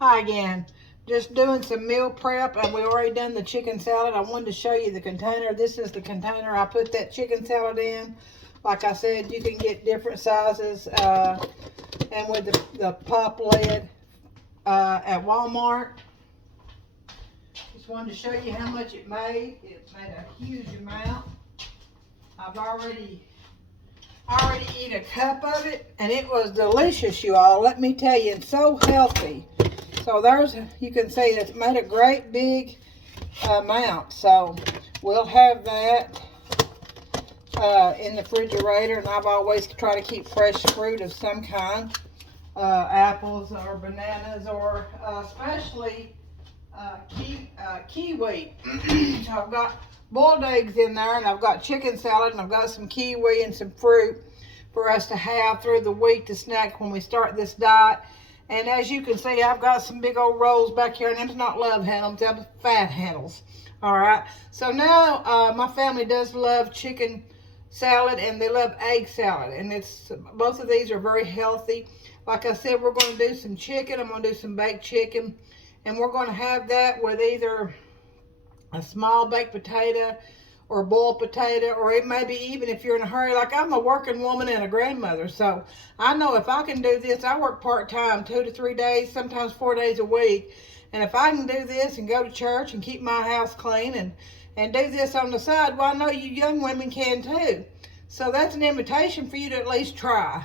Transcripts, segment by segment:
Hi again. Just doing some meal prep, and we already done the chicken salad. I wanted to show you the container. This is the container I put that chicken salad in. Like I said, you can get different sizes, and with the pop lid at Walmart. Just wanted to show you how much it made. It made a huge amount. I've already eat a cup of it, and it was delicious, you all. Let me tell you, it's so healthy. So there's, you can see it's made a great big amount. So we'll have that in the refrigerator, and I've always tried to keep fresh fruit of some kind, apples or bananas, or especially kiwi. So I've got boiled eggs in there, and I've got chicken salad, and I've got some kiwi and some fruit for us to have through the week to snack when we start this diet. And as you can see, I've got some big old rolls back here, and them's not love handles, them's fat handles. All right. So now my family does love chicken salad, and they love egg salad, and it's both of these are very healthy. Like I said, we're going to do some chicken. I'm going to do some baked chicken, and we're going to have that with either a small baked potato or boiled potato, or it may be, even if you're in a hurry. Like, I'm a working woman and a grandmother, so I know if I can do this. I work part-time, 2 to 3 days, sometimes 4 days a week, and if I can do this and go to church and keep my house clean and do this on the side, well, I know you young women can too. So that's an invitation for you to at least try.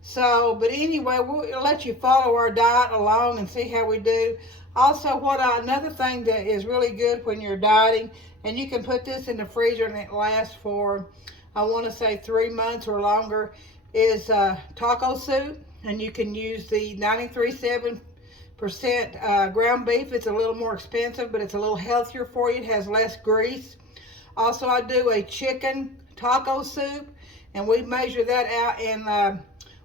So, but anyway, we'll let you follow our diet along and see how we do. Also, another thing that is really good when you're dieting, and you can put this in the freezer and it lasts for, I want to say 3 months or longer, is taco soup. And you can use the 93.7% ground beef. It's a little more expensive, but it's a little healthier for you. It has less grease. Also, I do a chicken taco soup, and we measure that out in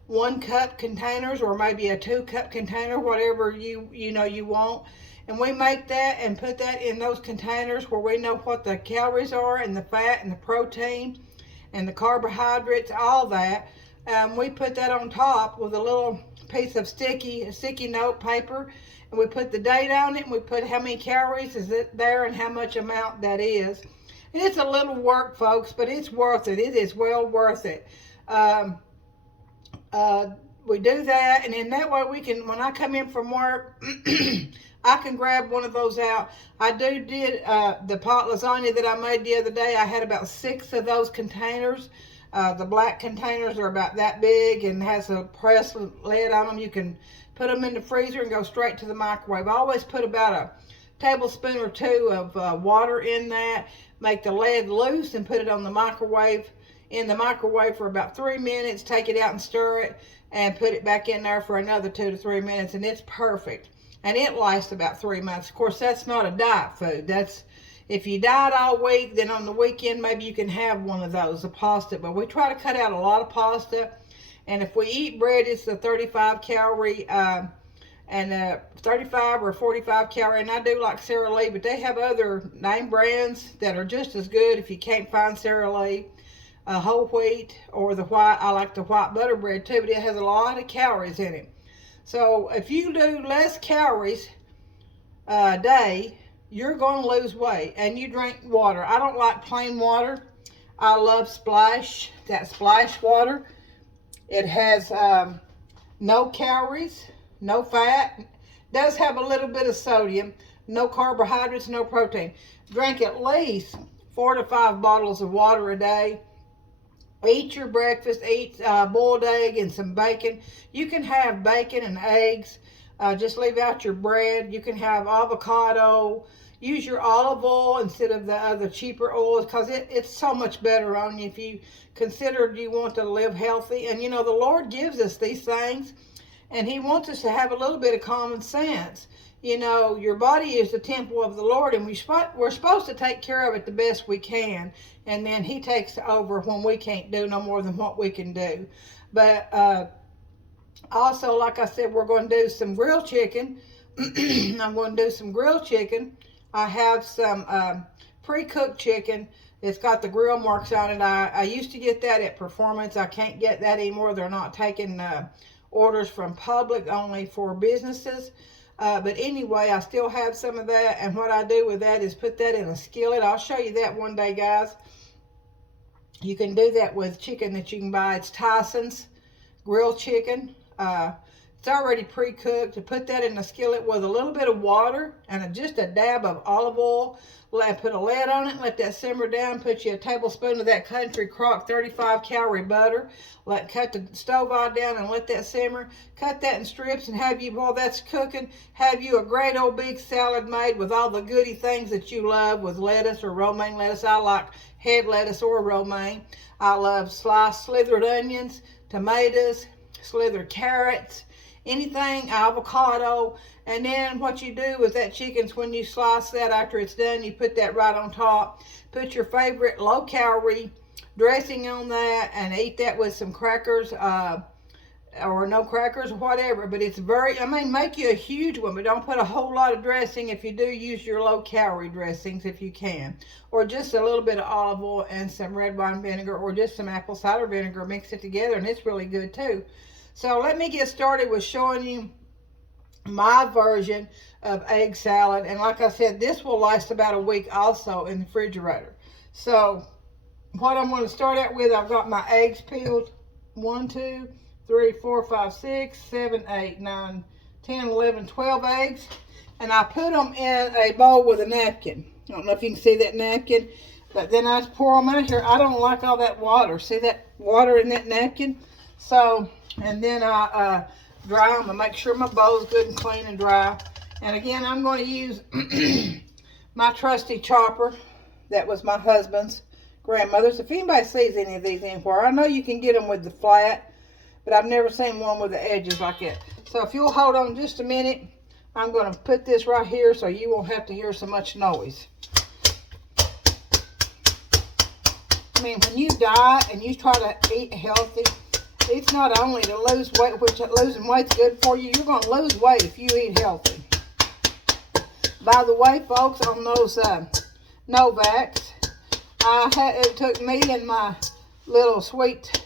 1 cup containers, or maybe a 2 cup container, whatever you want. And we make that and put that in those containers where we know what the calories are, and the fat and the protein and the carbohydrates, all that. We put that on top with a little piece of sticky note paper, and we put the date on it, and we put how many calories is it there and how much amount that is. And it's a little work, folks, but it's worth it. It is well worth it. We do that, and in that way we can, when I come in from work, I can grab one of those out. I did the pot lasagna that I made the other day. I had about 6 of those containers. The black containers are about that big and has a press lid on them. You can put them in the freezer and go straight to the microwave. I always put about a tablespoon or 2 of water in that, make the lid loose, and put it on the microwave, in the microwave for about 3 minutes, take it out and stir it, and put it back in there for another 2 to 3 minutes, and it's perfect. And it lasts about 3 months. Of course, that's not a diet food. That's, if you diet all week, then on the weekend maybe you can have one of those, a pasta. But we try to cut out a lot of pasta. And if we eat bread, it's the 35 calorie and 35 or 45 calorie. And I do like Sara Lee, but they have other name brands that are just as good if you can't find Sara Lee. Whole wheat or the white. I like the white butter bread too, but it has a lot of calories in it. So if you do less calories a day, you're going to lose weight. And you drink water. I don't like plain water. I love Splash, that Splash water. It has no calories, no fat. It does have a little bit of sodium, no carbohydrates, no protein. Drink at least 4 to 5 bottles of water a day. Eat your breakfast, eat boiled egg and some bacon. You can have bacon and eggs. Just leave out your bread. You can have avocado. Use your olive oil instead of the other cheaper oils, because it's so much better on you if you consider you want to live healthy. And, the Lord gives us these things, and He wants us to have a little bit of common sense. Your body is the temple of the Lord, and we're supposed to take care of it the best we can. And then He takes over when we can't do no more than what we can do. But also, like I said, we're going to do some grilled chicken. I'm going to do some grilled chicken. I have some pre-cooked chicken. It's got the grill marks on it. I used to get that at Performance. I can't get that anymore. They're not taking orders from public, only for businesses. But anyway, I still have some of that. And what I do with that is put that in a skillet. I'll show you that one day, guys. You can do that with chicken that you can buy. It's Tyson's grilled chicken. It's already pre-cooked. To put that in a skillet with a little bit of water and just a dab of olive oil. Put a lid on it, let that simmer down. Put you a tablespoon of that Country Crock 35-calorie butter. Cut the stove on down and let that simmer. Cut that in strips and have you, while that's cooking, have you a great old big salad made with all the goody things that you love, with lettuce or romaine lettuce. I like head lettuce or romaine. I love sliced slithered onions, tomatoes, slithered carrots, anything, avocado. And then what you do with that chicken's, when you slice that after it's done, you put that right on top. Put your favorite low-calorie dressing on that and eat that with some crackers, or no crackers or whatever. But it's make you a huge one, but don't put a whole lot of dressing. If you do, use your low-calorie dressings if you can. Or just a little bit of olive oil and some red wine vinegar or just some apple cider vinegar. Mix it together and it's really good too. So let me get started with showing you my version of egg salad. And like I said, this will last about a week also in the refrigerator. So what I'm going to start out with, I've got my eggs peeled. 1, 2, 3, 4, 5, 6, 7, 8, 9, 10, 11, 12 eggs. And I put them in a bowl with a napkin. I don't know if you can see that napkin, but then I just pour them out here. I don't like all that water. See that water in that napkin? So, and then I dry them and make sure my bowl's good and clean and dry. And again, I'm going to use my trusty chopper. That was my husband's grandmother's. If anybody sees any of these anywhere, I know you can get them with the flat, but I've never seen one with the edges like that. So if you'll hold on just a minute, I'm going to put this right here so you won't have to hear so much noise. I mean, when you diet and you try to eat healthy, it's not only to lose weight, which losing weight's good for you. You're going to lose weight if you eat healthy. By the way, folks, on those Novaks, it took me and my little sweet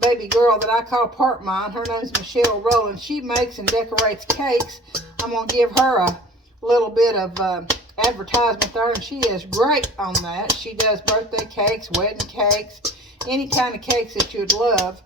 baby girl that I call part mine. Her name's Sheila Rowland. She makes and decorates cakes. I'm going to give her a little bit of advertisement there, and she is great on that. She does birthday cakes, wedding cakes, any kind of cakes that you'd love.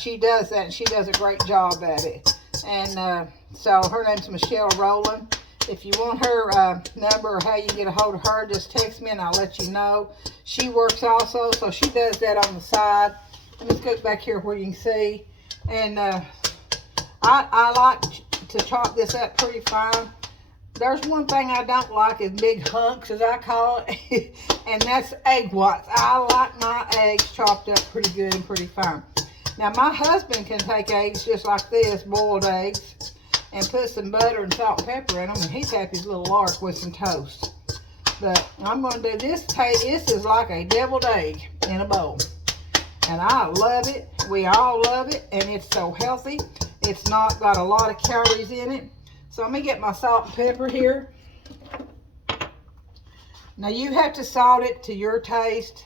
She does that, and she does a great job at it. And so her name's Michelle Rowland. If you want her number or how you get a hold of her, just text me and I'll let you know. She works also, so she does that on the side. Let me go back here where you can see. And I like to chop this up pretty fine. There's one thing I don't like is big hunks, as I call it, and that's egg whites. I like my eggs chopped up pretty good and pretty fine. Now, my husband can take eggs just like this, boiled eggs, and put some butter and salt and pepper in them, and he's happy as a little lark with some toast. But I'm going to do this. This is like a deviled egg in a bowl, and I love it. We all love it, and it's so healthy. It's not got a lot of calories in it. So let me get my salt and pepper here. Now you have to salt it to your taste.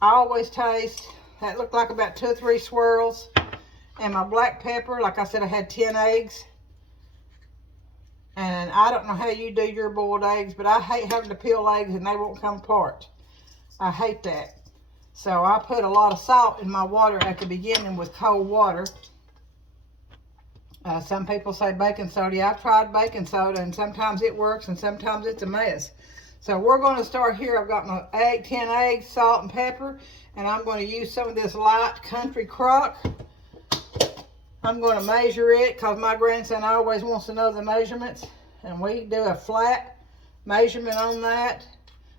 I always taste. That looked like about 2 or 3 swirls. And my black pepper, like I said, I had 10 eggs. And I don't know how you do your boiled eggs, but I hate having to peel eggs and they won't come apart. I hate that. So I put a lot of salt in my water at the beginning with cold water. Some people say baking soda. Yeah, I've tried baking soda, and sometimes it works and sometimes it's a mess. So we're going to start here. I've got my 10 eggs, salt and pepper, and I'm going to use some of this light Country Crock. I'm going to measure it because my grandson always wants to know the measurements, and we do a flat measurement on that.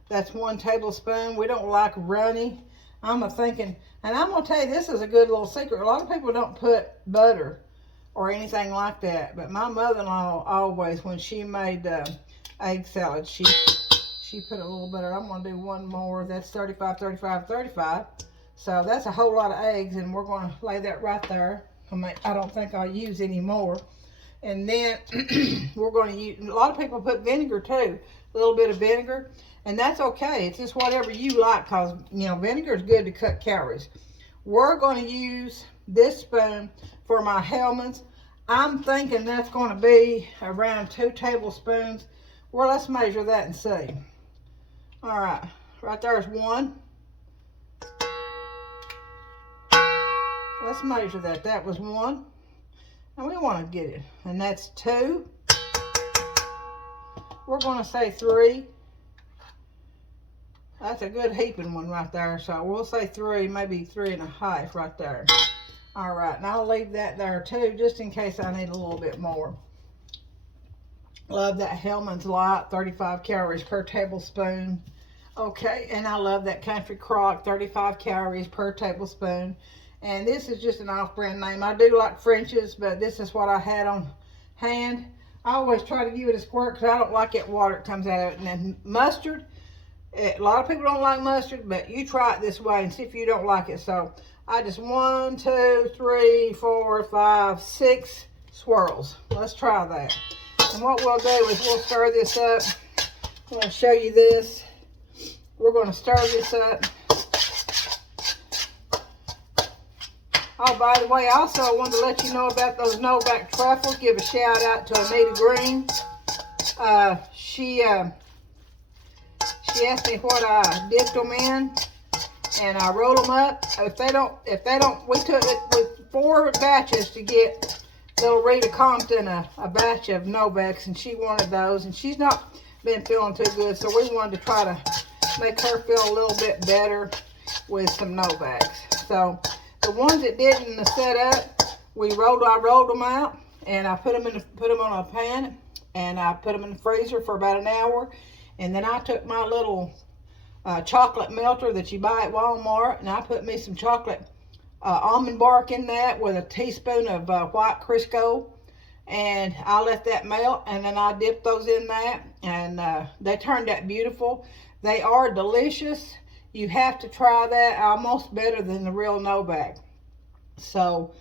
That's 1 tablespoon. We don't like runny. I'm thinking, and I'm going to tell you, this is a good little secret. A lot of people don't put butter or anything like that, but my mother-in-law always, when she made egg salad, she put a little butter. I'm going to do one more. That's 35, 35, 35. So that's a whole lot of eggs, and we're going to lay that right there. I don't think I'll use any more. And then we're going to use, a lot of people put vinegar too, a little bit of vinegar, and that's okay. It's just whatever you like, because, you know, vinegar is good to cut calories. We're going to use this spoon for my Hellmann's. I'm thinking that's going to be around 2 tablespoons. Well, let's measure that and see. All right, right there's 1. Let's measure that. That was 1. And we want to get it. And that's 2. We're going to say 3. That's a good heaping one right there. So we'll say 3, maybe 3.5 right there. All right, and I'll leave that there too, just in case I need a little bit more. Love that Hellman's Light, 35 calories per tablespoon. Okay, and I love that Country Crock, 35 calories per tablespoon. And this is just an off-brand name. I do like French's, but this is what I had on hand. I always try to give it a squirt because I don't like that water that comes out of it. And then mustard, a lot of people don't like mustard, but you try it this way and see if you don't like it. So I just 1, 2, 3, 4, 5, 6 swirls. Let's try that. And what we'll do is we'll stir this up. I'm going to show you this. We're going to stir this up. Oh, by the way, also I wanted to let you know about those no-back truffles. Give a shout out to Anita Green. She asked me what I dipped them in, and I rolled them up. If they don't, we took it with 4 batches to get little Rita Compton a batch of no-backs, and she wanted those, and she's not been feeling too good, so we wanted to try to make her feel a little bit better with some no-backs. So the ones that didn't set up, I rolled them out, and I put them on a pan, and I put them in the freezer for about an hour. And then I took my little chocolate melter that you buy at Walmart, and I put me some chocolate almond bark in that with a teaspoon of white Crisco, and I let that melt, and then I dipped those in that, and they turned out beautiful. They are delicious. You have to try that. Almost better than the real no-back. So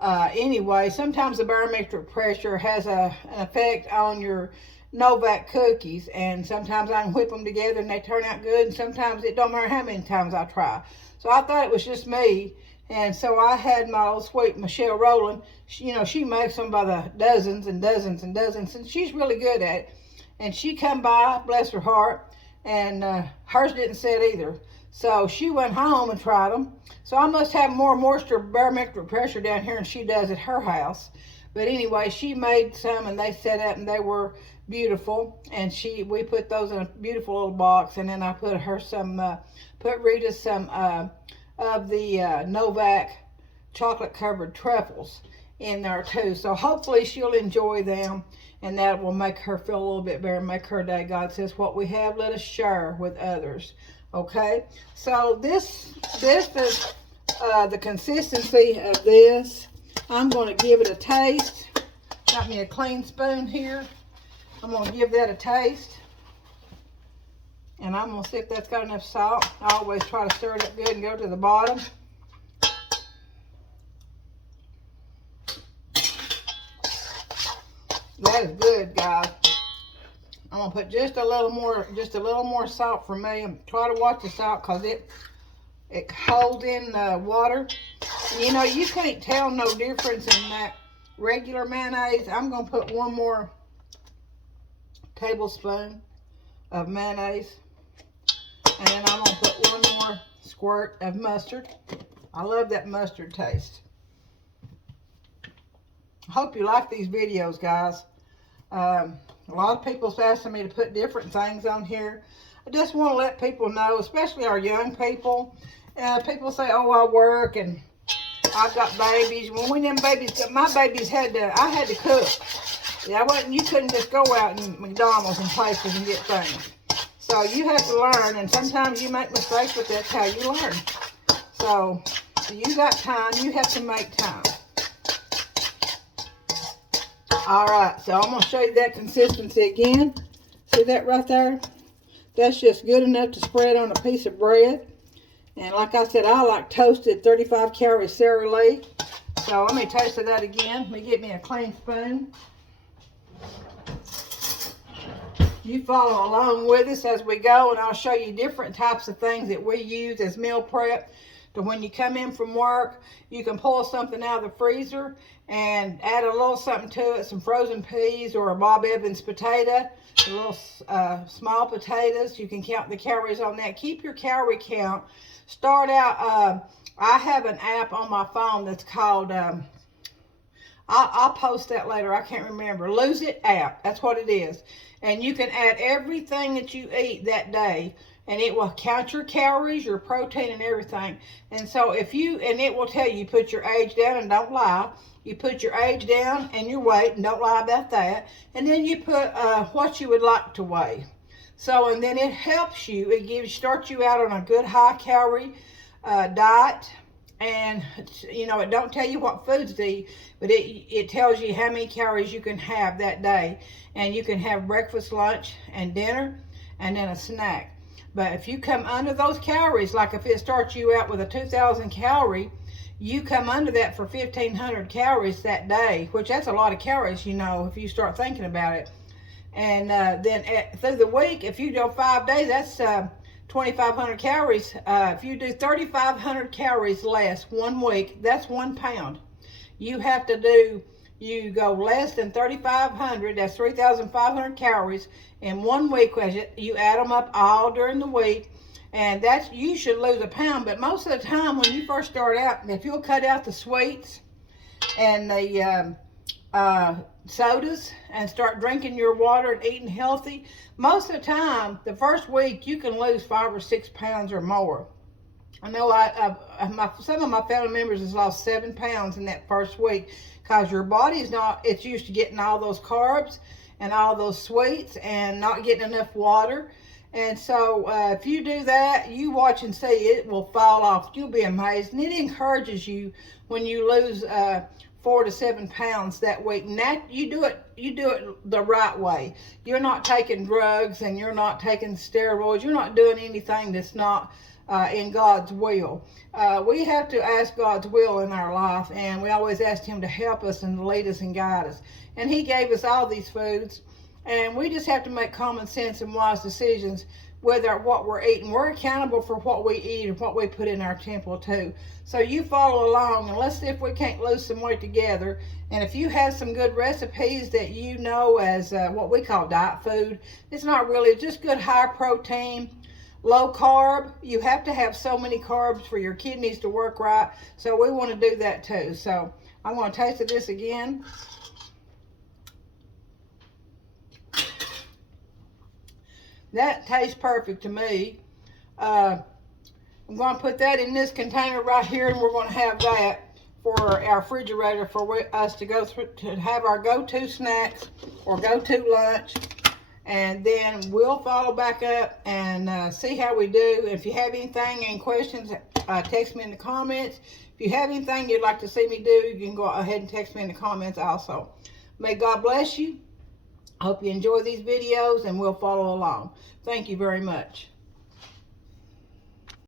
anyway, sometimes the barometric pressure has an effect on your no-back cookies, and sometimes I can whip them together and they turn out good, and sometimes it don't matter how many times I try. So I thought it was just me, and so I had my old sweet Michelle Rowland. She makes them by the dozens and dozens and dozens, and she's really good at it. And she come by, bless her heart, and hers didn't set either. So she went home and tried them. So I must have more moisture barometric pressure down here than she does at her house. But anyway, she made some, and they set up, and they were beautiful. And we put those in a beautiful little box, and then I put Rita some of the no-back chocolate covered truffles in there too. So hopefully she'll enjoy them, and that will make her feel a little bit better, make her day. God says, what we have, let us share with others. Okay, so this is the consistency of this. I'm going to give it a taste. Got me a clean spoon here. I'm going to give that a taste. And I'm going to see if that's got enough salt. I always try to stir it up good and go to the bottom. That is good, guys. I'm going to put just a little more salt for me. And try to watch the salt because it holds in the water. And you can't tell no difference in that regular mayonnaise. I'm going to put 1 more tablespoon of mayonnaise. And then I'm going to put 1 more squirt of mustard. I love that mustard taste. I hope you like these videos, guys. A lot of people's asking me to put different things on here. I just want to let people know, especially our young people. People say, oh, I work and I've got babies. When them babies, my babies I had to cook. You couldn't just go out in McDonald's and places and get things. So you have to learn, and sometimes you make mistakes, but that's how you learn. So you got time, you have to make time. All right, so I'm going to show you that consistency again. See that right there? That's just good enough to spread on a piece of bread. And like I said, I like toasted 35 calorie Sara Lee. So let me taste that again. Let me get me a clean spoon. You follow along with us as we go, and I'll show you different types of things that we use as meal prep to when you come in from work, you can pull something out of the freezer and add a little something to it, some frozen peas or a Bob Evans potato, a little small potatoes. You can count the calories on that. Keep your calorie count. Start out, I have an app on my phone that's called, I'll post that later, I can't remember, Lose It app, that's what it is. And you can add everything that you eat that day, and it will count your calories, your protein, and everything. And so and it will tell you, put your age down and don't lie. You put your age down and your weight, and don't lie about that. And then you put what you would like to weigh. So, and then it helps you, starts you out on a good high calorie diet. And, you know, it don't tell you what foods to eat, but it tells you how many calories you can have that day. And you can have breakfast, lunch, and dinner, and then a snack. But if you come under those calories, like if it starts you out with a 2,000 calorie, you come under that for 1,500 calories that day, which that's a lot of calories, you know, if you start thinking about it. And then through the week, if you go 5 days, that's 2,500 calories. If you do 3,500 calories less 1 week, that's 1 pound. You go less than 3,500, that's 3,500 calories in 1 week. You add them up all during the week, and you should lose a pound. But most of the time when you first start out, if you'll cut out the sweets and the sodas and start drinking your water and eating healthy, most of the time, the first week, you can lose 5 or 6 pounds or more. I know some of my family members has lost 7 pounds in that first week, because your body's it's used to getting all those carbs and all those sweets and not getting enough water. And so if you do that, you watch and see, it will fall off. You'll be amazed. And it encourages you when you lose 4 to 7 pounds that week. And that you do it the right way. You're not taking drugs, and you're not taking steroids. You're not doing anything that's not in God's will. We have to ask God's will in our life, and we always ask Him to help us and lead us and guide us. And He gave us all these foods, and we just have to make common sense and wise decisions with what we're eating. We're accountable for what we eat and what we put in our temple too. So you follow along, and let's see if we can't lose some weight together. And if you have some good recipes that you know as what we call diet food, it's not really, just good high protein, low carb. You have to have so many carbs for your kidneys to work right. So we want to do that too. So I'm going to taste this again. That tastes perfect to me. I'm going to put that in this container right here, and we're going to have that for our refrigerator for us to go through to have our go-to snacks or go-to lunch. And then we'll follow back up and see how we do. If you have anything, any questions, text me in the comments. If you have anything you'd like to see me do, you can go ahead and text me in the comments also. May God bless you. I hope you enjoy these videos, and we'll follow along. Thank you very much.